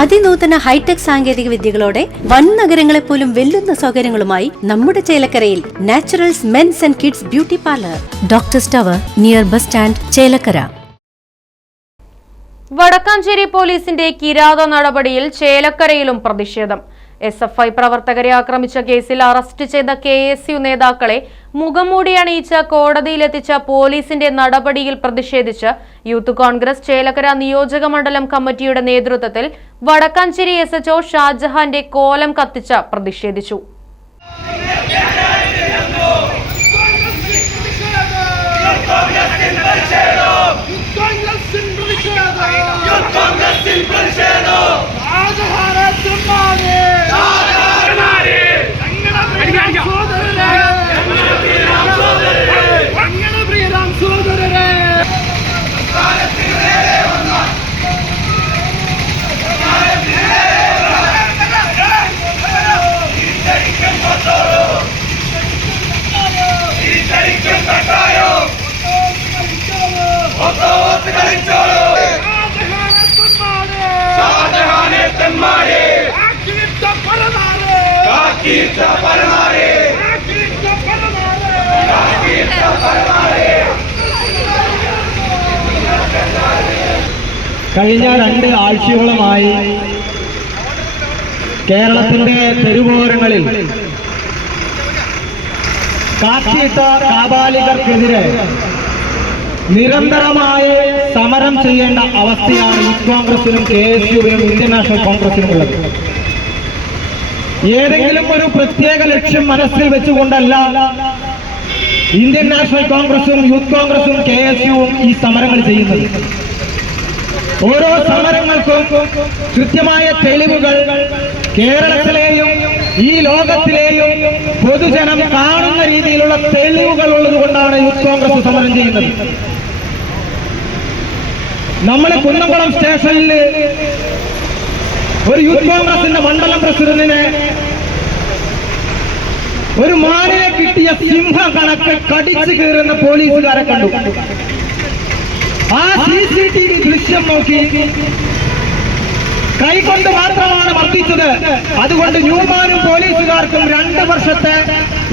അതിനൂതന hi tech സാങ്കേതിക വിദ്യകളോടെ വൻ നഗരങ്ങളെ പോലും വെല്ലുന്ന സൗകര്യങ്ങളുമായി നമ്മുടെ ചേലക്കരയിൽ naturals men's and kids beauty parlour. Doctor tower near bus stand Chelakkara. Vadakkanchery പോലീസിന്റെ കിരാത നടപടിയിൽ ചേലക്കരയിലും പ്രതിഷേധം. എസ് എഫ് ഐ പ്രവർത്തകരെ ആക്രമിച്ച കേസിൽ അറസ്റ്റ് ചെയ്ത കെ എസ് യു നേതാക്കളെ മുഖംമൂടി അണിയിച്ച കോടതിയിലെത്തിച്ച പോലീസിന്റെ നടപടിയിൽ പ്രതിഷേധിച്ച് യൂത്ത് കോൺഗ്രസ് ചേലക്കര നിയോജക മണ്ഡലം കമ്മിറ്റിയുടെ നേതൃത്വത്തിൽ വടക്കാഞ്ചേരി എസ് എച്ച്ഒ ഷാജഹാന്റെ കോലം കത്തിച്ച് പ്രതിഷേധിച്ചു. കഴിഞ്ഞ രണ്ട് ആഴ്ചകളുമായി കേരളത്തിന്റെ തെരുവോരങ്ങളിൽ കാത്തിയിട്ട കാബാലികർക്കെതിരെ നിരന്തരമായി സമരം ചെയ്യേണ്ട അവസ്ഥയാണ് യൂത്ത് കോൺഗ്രസിനും കെ എസ് യുവിനും ഇന്ത്യൻ നാഷണൽ കോൺഗ്രസിനും ഉള്ളത് ഏതെങ്കിലും ഒരു പ്രത്യേക ലക്ഷ്യം മനസ്സിൽ വെച്ചുകൊണ്ടല്ല ഇന്ത്യൻ നാഷണൽ കോൺഗ്രസും യൂത്ത് കോൺഗ്രസും കെ എസ് യുവും ഈ സമരങ്ങൾ ചെയ്യുന്നത്. ഓരോ സമരങ്ങൾക്കും കൃത്യമായ തെളിവുകൾ കേരളത്തിലെയും ഈ ലോകത്തിലെയും പൊതുജനം കാണുന്ന രീതിയിലുള്ള തെളിവുകൾ ഉള്ളത് കൊണ്ടാണ് യൂത്ത് കോൺഗ്രസ് സമരം ചെയ്യുന്നത്. നമ്മൾ കുന്നംകുളം സ്റ്റേഷനിൽ ഒരു യൂത്ത് കോൺഗ്രസിന്റെ മണ്ഡലം പ്രസിഡന്റിന് ഒരു മാനിനെ കിട്ടിയ സിംഹ കണക്ക് കടിച്ചു കീറുന്ന പോലീസുകാരെ കണ്ടു. ആ സി സി ടി വി ദൃശ്യം നോക്കി. കൈകൊണ്ട് മാത്രമാണ് വർദ്ധിച്ചത്. അതുകൊണ്ട് ന്യൂമാനും പോലീസുകാർക്കും രണ്ട് വർഷത്തെ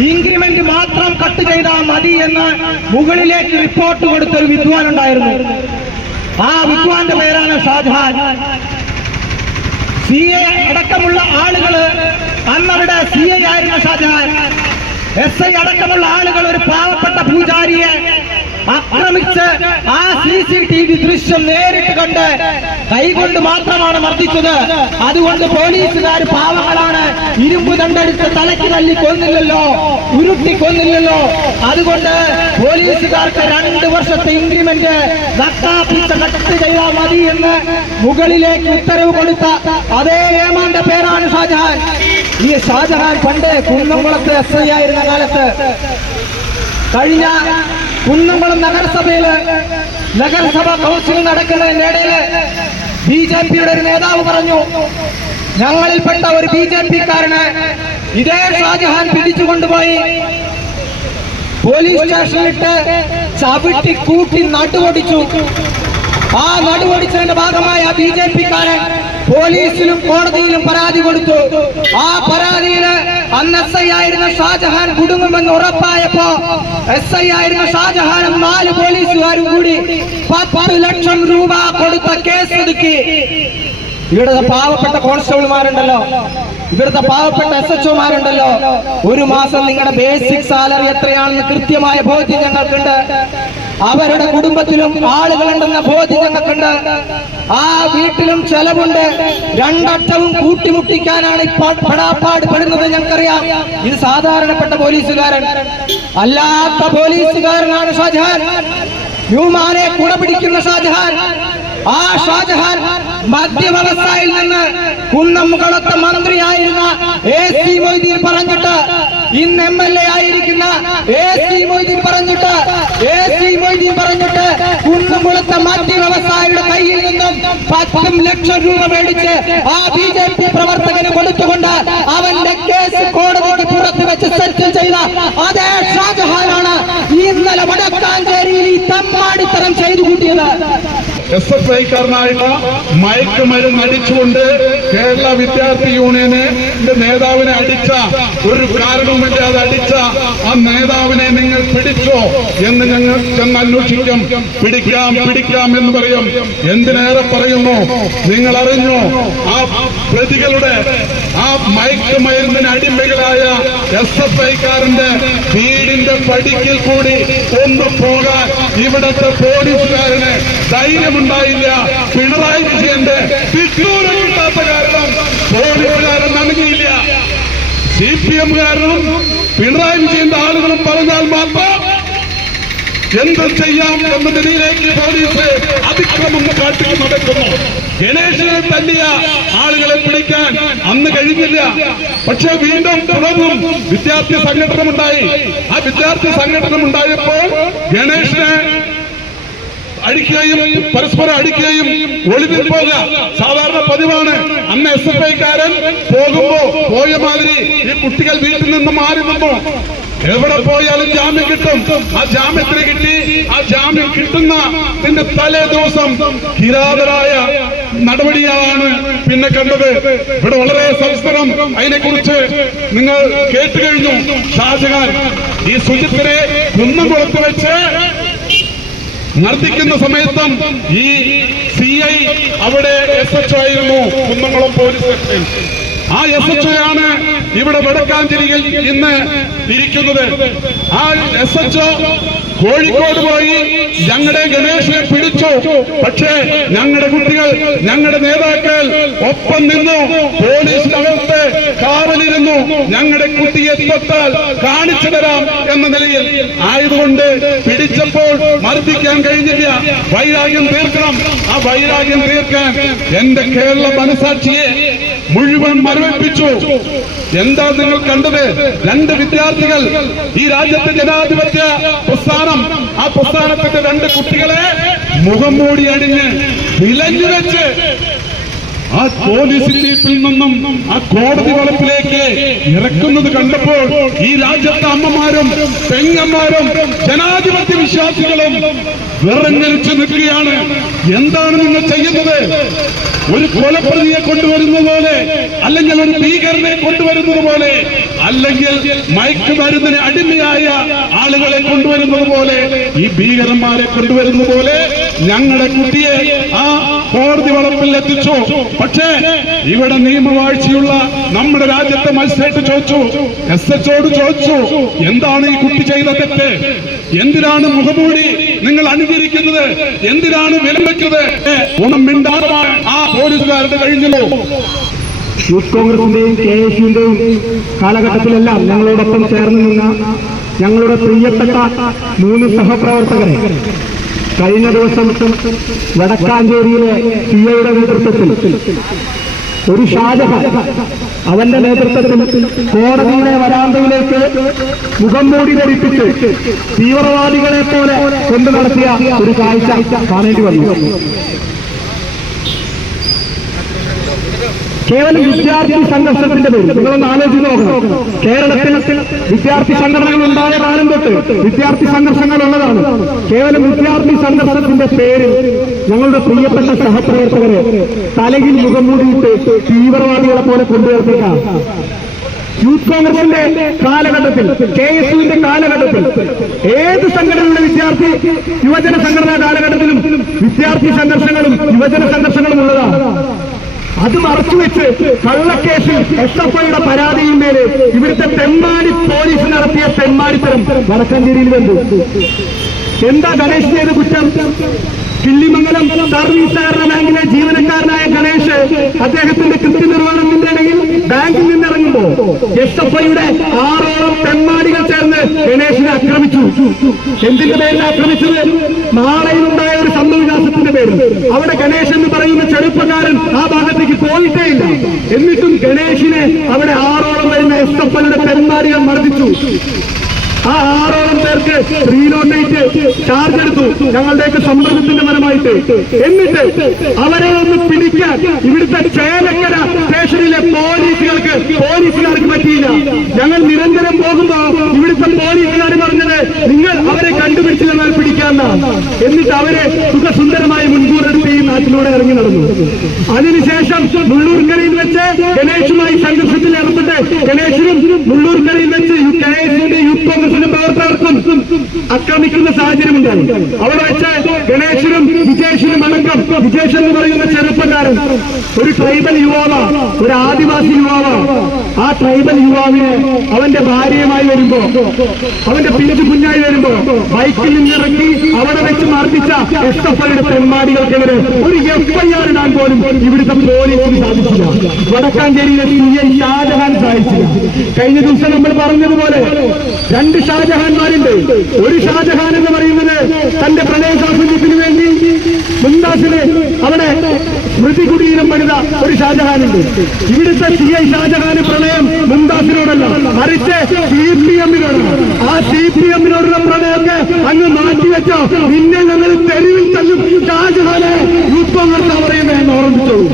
ഇൻക്രിമെന്റ് മാത്രം കട്ട് ചെയ്താൽ മതി എന്ന് മുകളിലേക്ക് റിപ്പോർട്ട് കൊടുത്ത ഒരു വിദ്വാൻ ഉണ്ടായിരുന്നു. ആ വിദ്വാന്റെ പേരാണ് ഷാജഹാൻ. സി എ അടക്കമുള്ള ആളുകൾ അന്നവിടെ സി എ ആയിരുന്ന ഷാജഹാൻ. എസ് ഐ അടക്കമുള്ള ആളുകൾ ഒരു പാവപ്പെട്ട പൂജാരിയെ ആക്രമിച്ച് ആ സി സി ടി വി ദൃശ്യം നേരിട്ട് കണ്ട് കൈകൊണ്ട് മാത്രമാണ് മർദ്ദിച്ചത്. അതുകൊണ്ട് പോലീസുകാർ പാവങ്ങളാണ്. ഇരുമ്പ് ദണ്ടെടുത്ത് തലയ്ക്ക് തല്ലി കൊന്നില്ലല്ലോ. ഉരുട്ടി കൊന്നില്ലല്ലോ. അതുകൊണ്ട് പോലീസുകാർക്ക് രണ്ട് വർഷത്തെ ഇൻക്രിമെന്റ് ചെയ്താൽ മതി എന്ന് മുകളിലേക്ക് ഉത്തരവ് കൊടുത്ത അതേ ഏമാന്റെ പേരാണ് ഷാജഹാൻ. ഈ ഷാജഹാൻ പണ്ട് കുന്നംകുളത്ത് എസ് ഐ ആയിരുന്ന കാലത്ത് കഴിഞ്ഞ കുന്നംകുളം നഗരസഭയിൽ നഗരസഭ കൗൺസിൽ നടക്കുന്നതിനിടയിൽ ബി ജെ പിയുടെ ഒരു നേതാവ് പറഞ്ഞു ഞങ്ങളിൽപ്പെട്ട ഒരു ബി ജെ പിക്കാരന് ഇതേ ഷാജഹാൻ പിടിച്ചു കൊണ്ടുപോയി. പോലീസ് സ്റ്റേഷനിലിട്ട് ചവിട്ടി കൂട്ടി നടുവടിച്ചു. ആ നടുവടിച്ചതിന്റെ ഭാഗമായി ആ ബി ജെ പിക്കാരൻ പോലീസിലും കോടതിയിലും പരാതി കൊടുത്തു. ആ പരാതിയിൽ അന്ന് എസ് ഐ ആയിരുന്ന ഷാജഹാൻ കുടുങ്ങുമെന്ന് ഉറപ്പായപ്പോ എസ് ഐ ആയിരുന്ന ഷാജഹാനും നാല് പോലീസുകാരും കൂടി പത്ത് ലക്ഷം രൂപ കൊടുത്ത കേസ് ഒതുക്കി. ഇവിടുത്തെ പാവപ്പെട്ട കോൺസ്റ്റബിൾമാരുണ്ടല്ലോ. ഇവിടുത്തെ പാവപ്പെട്ട എസ് എച്ച് ഒമാരുണ്ടല്ലോ ഒരു മാസം നിങ്ങളുടെ ബേസിക് സാലറി എത്രയാണെന്ന് കൃത്യമായ ബോധ്യം ഞങ്ങൾക്കുണ്ട്. അവരുടെ കുടുംബത്തിലും ആളുകളുണ്ടെന്ന ബോധ്യം ഞങ്ങൾക്കുണ്ട്. ആ വീട്ടിലും ചെലവുണ്ട്. രണ്ടറ്റവും കൂട്ടിമുട്ടിക്കാനാണ് പടാപ്പാട് പെടുന്നത് ഞങ്ങൾക്കറിയാം. ഇത് സാധാരണപ്പെട്ട പോലീസുകാരൻ. അല്ലാത്ത പോലീസുകാരനാണ് ഷാജഹാൻ. ഹ്യൂമാനെ കൂടെ പിടിക്കുന്ന ഷാജഹാൻ. ആ ഷാജഹാൻ മദ്യവ്യവസായിൽ നിന്ന് കുന്നം കുന്നംകുളത്തെ മന്ത്രിയായിരുന്ന എ സി മൊയ്തീൻ പറഞ്ഞിട്ട് ഇന്ന് എം എൽ എ ആയിരിക്കുന്ന എ സി മൊയ്തീൻ പറഞ്ഞിട്ട് എ സി മൊയ്തീൻ പറഞ്ഞിട്ട് കുന്നംകുളത്തെ മദ്യവ്യവസായിയുടെ കയ്യിൽ നിന്നും പത്തും ലക്ഷം രൂപ മേടിച്ച് ആ ബി ജെ പി പ്രവർത്തകന് കൊടുത്തുകൊണ്ട് അവന്റെ കേസ് കോടതിക്ക് പുറത്ത് വെച്ച് സെറ്റിൽ ചെയ്ത അതേ ഷാജഹാനാണ് ഇന്നലെ വടക്കാഞ്ചേരിയിൽ ഈ തമ്മാടിത്തരം ചെയ്തു കൂട്ടിയത്. എസ് എഫ് ഐക്കാരനായിട്ട് മയക്കുമരുന്ന് അടിച്ചുകൊണ്ട് കേരള വിദ്യാർത്ഥി യൂണിയന് നേതാവിനെ അടിച്ച ഒരു കാരണവുമില്ലാതെ അടിച്ച ആ നേതാവിനെ നിങ്ങൾ പിടിച്ചോ എന്ന് ഞങ്ങൾ ചെന്ന് അന്വേഷിക്കും. പിടിക്കാം പിടിക്കാം എന്ന് പറയും. എന്തിനേറെ പറയുന്നു? നിങ്ങൾ അറിഞ്ഞു? ആ പ്രതികളുടെ ആ മയക്കുമരുന്നിന് അടിമകളായ എസ് എഫ് ഐക്കാരന്റെ വീടിന്റെ പടിക്കിൽ കൂടി ഒന്ന് പോകാൻ ഇവിടത്തെ പോലീസുകാരന് ധൈര്യമുണ്ടായില്ല പിണറായി വിജയന്റെ കിട്ടാത്ത കാരണം പോലീസുകാരൻ നനങ്ങിയില്ല സി പി എംകാരനും പിണറായി വിജയന്റെ ആളുകളും പറഞ്ഞാൽ മാത്രം എന്ത് ചെയ്യാം എന്ന നിലയിലേക്ക് പോലീസ് അതിക്രമം കാട്ടി നടക്കുന്നു. ഗണേശനെ തല്ലിയ ആളുകളെ പിടിക്കാൻ അന്ന് കഴിഞ്ഞില്ല. പക്ഷെ വീണ്ടും തുടർന്നും വിദ്യാർത്ഥി സംഘടനമുണ്ടായി. ആ വിദ്യാർത്ഥി സംഘടനമുണ്ടായപ്പോൾ ഗണേശനെ അടിക്കുകയും പരസ്പരം അടിക്കുകയും ഒളിവിൽ പോകുക. സാധാരണ പതിവാണ്. അന്ന് എസ് എഫ് ഐക്കാരൻ പോകുമ്പോ പോയ മാതിരി ഈ കുട്ടികൾ വീട്ടിൽ നിന്ന് മാറി നിന്നു. എവിടെ പോയാലും ജാമ്യം കിട്ടും. ആ ജാമ്യത്തിന് കിട്ടി. ആ ജാമ്യം കിട്ടുന്ന ഇതിന്റെ തലേ ദിവസം കിരാതരായ നടപടിയാണ് പിന്നെ കണ്ടത്. ഇവിടെ വളരെ സംസ്കരം അതിനെ കുറിച്ച് നിങ്ങൾ കേട്ടു കഴിഞ്ഞു. ഷാജഹാൻ ഈ സുജിത്തിനെ കൊടുത്തു വെച്ച് മർദ്ദിക്കുന്ന സമയത്തും ഈ സി ഐ അവിടെ എസ് എച്ച് ആയിരുന്നു കുന്നംകുളം പോലീസ് സ്റ്റേഷൻ ആ എസ് എച്ച് ആണ് ഇവിടെ വടക്കാഞ്ചേരിയിൽ ഇന്ന് ഇരിക്കുന്നത്. ആ എസ് എച്ച് കോഴിക്കോട് പോയി ഞങ്ങളുടെ ഗണേശനെ പിടിച്ചു. പക്ഷേ ഞങ്ങളുടെ കുട്ടികൾ ഞങ്ങളുടെ നേതാക്കൾ ഒപ്പം നിന്നു പോലീസിനകത്ത് കാവലിരുന്നു. ഞങ്ങളുടെ കുട്ടിയെ തൊട്ടാൽ കാണിച്ചു തരാം എന്ന നിലയിൽ ആയതുകൊണ്ട് പിടിച്ചപ്പോൾ മർദ്ദിക്കാൻ കഴിഞ്ഞില്ല. വൈരാഗ്യം തീർക്കണം. ആ വൈരാഗ്യം തീർക്കാൻ എന്റെ കേരള മനസാക്ഷിയെ മുഴുവൻ മരവിപ്പിച്ചു. എന്താ നിങ്ങൾ കണ്ടത്? രണ്ട് വിദ്യാർത്ഥികൾ ഈ രാജ്യത്തെ ജനാധിപത്യ പ്രസ്ഥാനം ആ പ്രസ്ഥാനത്തിന്റെ രണ്ട് കുട്ടികളെ മുഖം മൂടി അണിഞ്ഞ് വിലഞ്ഞു വെച്ച് ആ പോലീസ് ജീപ്പിൽ നിന്നും ആ കോടതി വളപ്പിലേക്ക് ഇറക്കുന്നത് കണ്ടപ്പോൾ ഈ രാജ്യത്തെ അമ്മമാരും പെങ്ങന്മാരും ജനാധിപത്യ വിശ്വാസികളും വിറങ്ങലിച്ചു നിൽക്കുകയാണ്. എന്താണ് നിങ്ങൾ ചെയ്യുന്നത്? ഒരു കൊലപ്രതിയെ കൊണ്ടുവരുന്നത് പോലെ അല്ലെങ്കിൽ ഒരു ഭീകരനെ കൊണ്ടുവരുന്നത് പോലെ അല്ലെങ്കിൽ മയക്കുമരുന്നിന് അടിമയായ ആളുകളെ കൊണ്ടുവരുന്നത് പോലെ ഈ ഭീകരന്മാരെ കൊണ്ടുവരുന്നത് പോലെ ഞങ്ങളുടെ കുട്ടിയെ ആ കോടതി വളപ്പിൽ എത്തിച്ചു പക്ഷേ ഇവിടെ നിയമവാഴ്ചയുള്ള നമ്മുടെ രാജ്യത്തെ മജിസ്ട്രേറ്റ് ചോദിച്ചു എസ് എച്ചോട് ചോദിച്ചു എന്താണ് ഈ കുട്ടി ചെയ്ത തെറ്റ്? എന്തിനാണ് മുഖമൂടി നിങ്ങൾ അനുകരിക്കുന്നത്? എന്തിനാണ് വിലമ്പിക്കുന്നത് ഗുണം മിണ്ടാറുമാണ് ആ പോലീസുകാരുടെ കഴിഞ്ഞല്ലോ യൂത്ത് കോൺഗ്രസിന്റെയും കെ എസ് യുവിന്റെയും കാലഘട്ടത്തിലെല്ലാം ഞങ്ങളോടൊപ്പം ചേർന്ന് നിന്ന ഞങ്ങളുടെ പ്രിയപ്പെട്ട മൂന്ന് സഹപ്രവർത്തകരെ കഴിഞ്ഞ ദിവസം വടക്കാഞ്ചേരിയിലെ സി ഐയുടെ നേതൃത്വത്തിൽ ഒരു ഷാജഹാൻ അവന്റെ നേതൃത്വത്തിൽ കോടതിയുടെ വരാന്തയിലേക്ക് മുഖം മൂടി ധരിപ്പിച്ച് തീവ്രവാദികളെ പോലെ കൊണ്ടു നടത്തിയ ഒരു കാഴ്ച കാണേണ്ടി വന്നു. കേവലം വിദ്യാർത്ഥി സംഘർഷത്തിന്റെ പേര് നിങ്ങളൊന്ന് ആലോചിച്ച് നോക്കണം കേരളത്തിൽ വിദ്യാർത്ഥി സംഘടനകൾ ഉണ്ടായ കാലം തൊട്ട് വിദ്യാർത്ഥി സംഘർഷങ്ങൾ ഉള്ളതാണ്. കേവലം വിദ്യാർത്ഥി സംഘർഷത്തിന്റെ പേരിൽ ഞങ്ങളുടെ പ്രിയപ്പെട്ട സഹപ്രവർത്തകരെ തലയിൽ മുഖം മൂടിയിട്ട് തീവ്രവാദികളെ പോലെ കൊണ്ടുവരുന്നേക്കാം യൂത്ത് കോൺഗ്രസിന്റെ കാലഘട്ടത്തിൽ കെ എസ് യുവിന്റെ കാലഘട്ടത്തിൽ ഏത് സംഘടനയുടെ വിദ്യാർത്ഥി യുവജന സംഘടനാ കാലഘട്ടത്തിലും വിദ്യാർത്ഥി സംഘർഷങ്ങളും യുവജന സംഘർഷങ്ങളും ഉള്ളതാണ്. അത് മറച്ചുവെച്ച് കള്ളക്കേസിൽ എസ് എഫ് ഐയുടെ പരാതിയിന്മേൽ ഇവിടുത്തെ തെമ്മാടി പോലീസ് നടത്തിയ തെമ്മാടിത്തരം വടക്കഞ്ചേരിയിൽ കണ്ടു എന്താ ഗണേഷ് ചെയ്ത കുറ്റം? കിള്ളിമംഗലം സർവീസ് സഹകരണ ബാങ്കിലെ ജീവനക്കാരനായ ഗണേഷ് അദ്ദേഹത്തിന്റെ കൃത്യനിർവഹണം ഇടയിൽ ബാങ്കിൽ നിന്നിറങ്ങുമ്പോ എസ് എഫ് ഐയുടെ ആറോളം തെമ്മാടികൾ ചേർന്ന് ഗണേഷിനെ ആക്രമിച്ചു. എന്തിന്റെ പേരിൽ ആക്രമിച്ചത്? നാളെയിലുണ്ടായ ഒരു സംഭവവികാസത്തിന്റെ പേരും അവിടെ ഗണേഷ് എന്ന് പറയുന്ന ചെറുപ്പക്കാരൻ ആ ഭാഗത്തേക്ക് പോയിട്ടേ ഇല്ല എന്നിട്ടും ഗണേഷിനെ അവിടെ ആറോളം വരുന്ന എസ് എഫ് എല്ലുടെ മർദ്ദിച്ചു. ആ ആറോളം പേർക്ക് റീലോട്ടേറ്റ് ചാർജ് എടുത്തു. ഞങ്ങളുടെയൊക്കെ സമ്മർദ്ദത്തിന്റെ ഫലമായിട്ട്. എന്നിട്ട് അവരെ ഒന്ന് പിടിക്കാൻ ഇവിടുത്തെ ചേലക്കര സ്റ്റേഷനിലെ പോലീസുകൾക്ക് പോലീസുകാർക്ക് പറ്റിയില്ല. ഞങ്ങൾ നിരന്തരം പോകുമ്പോ ഇവിടുത്തെ പോലീസുകാർ പറഞ്ഞത് നിങ്ങൾ അവരെ കണ്ടുപിടിച്ചില്ലെന്നാൽ പിടിക്കാമെന്നാണ് എന്നിട്ട് അവരെ സുഖസുന്ദരമായി മുൻകൂർ എടുത്ത് ഈ നാട്ടിലൂടെ ഇറങ്ങി നടന്നു. അതിനുശേഷം മുള്ളൂർക്കരയിൽ വെച്ച് ഗണേഷുമായി സംഘർഷത്തിൽ ഏർപ്പെട്ട് ഗണേശനും മുള്ളൂർക്കരയിൽ വെച്ച് കെ എസ് യുടെ യൂത്ത് കോൺഗ്രസിന്റെ പ്രവർത്തകർക്കും ആക്രമിക്കുന്ന സാഹചര്യം ഉണ്ടായി അവിടെ വെച്ച് അടക്കം വിജേഷ് എന്ന് പറയുന്ന ചെറുപ്പക്കാരൻ ഒരു ട്രൈബൽ യുവാവ ഒരു ആദിവാസി യുവാവ. ആ ട്രൈബൽ യുവാവിനെ അവന്റെ ഭാര്യയുമായി വരുമ്പോ അവന്റെ പിഞ്ചു കുഞ്ഞായി വരുമ്പോ ബൈക്കിൽ നിന്നിറക്കി അവിടെ വെച്ച് മർദ്ദിച്ച എസ് എഫ് ഐയുടെ ഒരു എഫ് ഐ ആർ ഇടാൻ പോലും ഇവിടുത്തെ പോലീസിന് സാധിച്ചില്ല. വടക്കാഞ്ചേരിയിലെ സി ഐ ഷാജഹാൻ സാധിച്ചില്ല. കഴിഞ്ഞ ദിവസം നമ്മൾ പറഞ്ഞതുപോലെ രണ്ട് ഷാജഹാൻമാരുണ്ട് ഒരു ഷാജഹാൻ എന്ന് പറയുന്നത് തന്റെ പ്രണയ മുംതാസിന് അവിടെ സ്മൃതി കുടീരം പണിത ഒരു ഷാജഹാനുണ്ട്. ഇവിടുത്തെ സി ഐ ഷാജഹാന് പ്രണയം മുംതാസിനോടല്ല മറിച്ച് സി പി എമ്മിനോടാണ്. ആ സി പി എമ്മിനോടുള്ള പ്രണയമൊക്കെ അങ്ങ് മാറ്റിവെച്ചോ. പിന്നെ ഞങ്ങൾ തെരുവിൽ തല്ലും. ഷാജഹാനെ രൂപം പറയുന്നത് എന്ന് ഓർമ്മിച്ചോളൂ.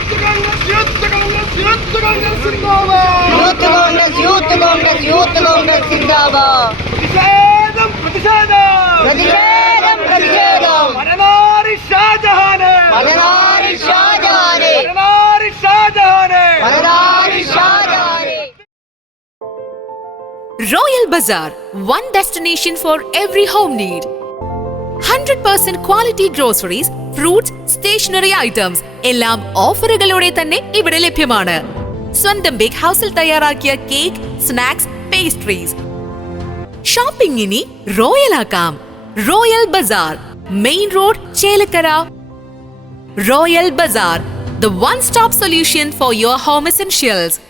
Youth Congress youth Congress youth Congress സിന്ദാബാദ് youth Congress youth Congress youth Congress സിന്ദാബാദ് പ്രതിഷേധം പ്രതിഷേധം. പ്രതിഷേധം പ്രതിഷേധം. പരനാരി ഷാജഹാന്. പതിനാറ് ഷാജഹാനെ. പരനാരി ഷാജഹാന്. പതിനാറ് ഷാജഹാനെ. Royal Bazaar, one destination for every home need. 100% quality groceries, fruits, stationery items എല്ലാം ഓഫറുകളോടെ തന്നെ ഇവിടെ ലഭ്യമാണ്. സ്വന്തം ബേക്ക് ഹൗസിൽ തയ്യാറാക്കിയ കേക്ക് സ്നാക്സ് പേസ്ട്രീസ് ഷോപ്പിംഗ് ഇനി റോയൽ ആക്കാം. Royal bazaar main road Chelakkara. Royal bazaar the one stop solution for your home essentials.